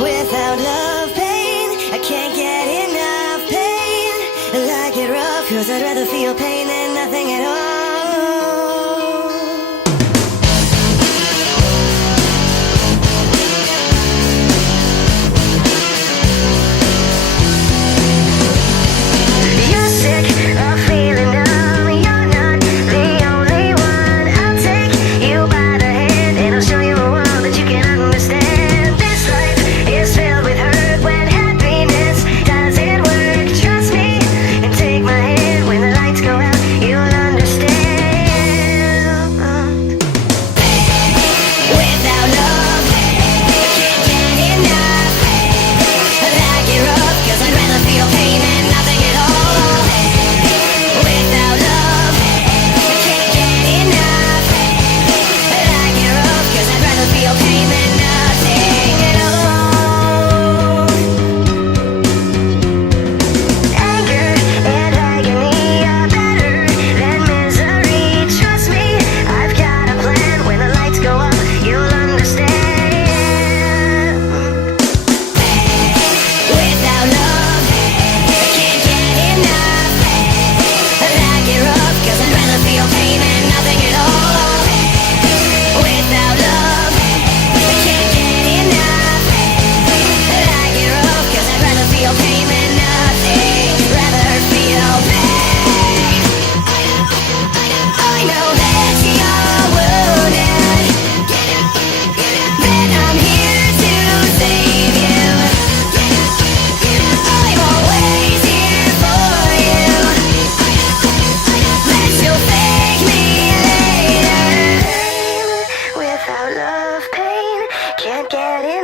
Without love, pain, I can't get enough pain. I like it rough, cause I'd rather feel pain than nothing at all. You're sick of feeling numb, you're not the only one. I'll take you by the hand and I'll show you a world that you can understand. This life is filled with hurt when happiness doesn't work. Trust me and take my hand. When the lights go out, you'll understand. Without love, I can't get enough. I like it rough, cause I'd rather feel pain than nothing at all. Without love, I can't get enough. I like it rough, cause I'd rather feel pain than nothing at all. Anger and agony are better than misery. Trust me, I've got a plan. When the lights go up, you'll understand. Without love, I can't get enough. I like it rough, cause I'd rather feel pain than nothing at all. Without love, I can't get enough. I like it rough, cause I'd rather feel pain than nothing. Rather feel pain. I know that you're wounded, that I'm here to save you. I'm always here for you. That you'll thank me later. Without love, pain, can't get enough.